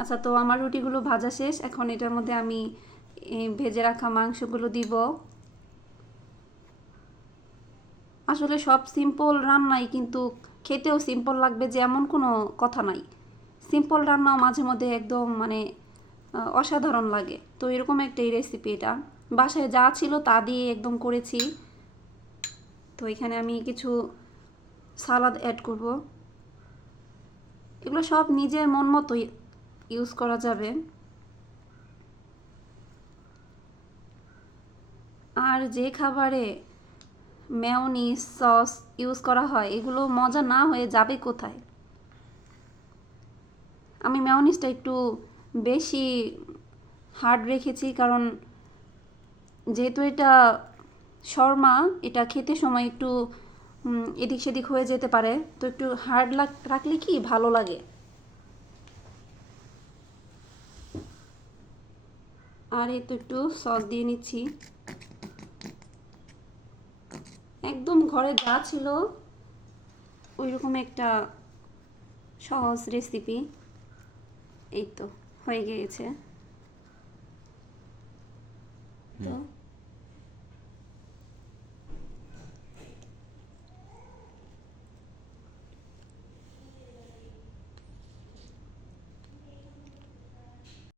আচ্ছা, তো আমার রুটিগুলো ভাজা শেষ। এখন এটার মধ্যে আমি ভেজে রাখা মাংসগুলো দিব। আসলে সব সিম্পল রান্নাই কিন্তু খেতেও সিম্পল লাগবে যে এমন কোনো কথা নাই। সিম্পল রান্নাও মাঝে মধ্যে একদম মানে অসাধারণ লাগে। তো এরকম একটা এই রেসিপি, এটা বাসায় যা ছিল তা দিয়ে একদম করেছি। তো এখানে আমি কিছু সালাদ অ্যাড করব। এগুলো সব নিজের মন মতো ইউজ করা যাবে। আর যে খাবারে মেয়োনিজ সস ইউজ করা হয় এগুলো মজা না হয়ে যাবে কোথায়? আমি মেয়োনিজটা একটু বেশি হার্ড রেখেছি, কারণ যেহেতু এটা শর্মা, এটা খেতে সময় একটু এদিক সেদিক হয়ে যেতে পারে। তো একটু হার্ড রাখলে কি ভালো লাগে। আর এই তো একটু সস দিয়ে নিচ্ছি। একদম ঘরে যা ছিল ওই রকম একটা সহজ রেসিপি। এই তো হয়ে গিয়েছে।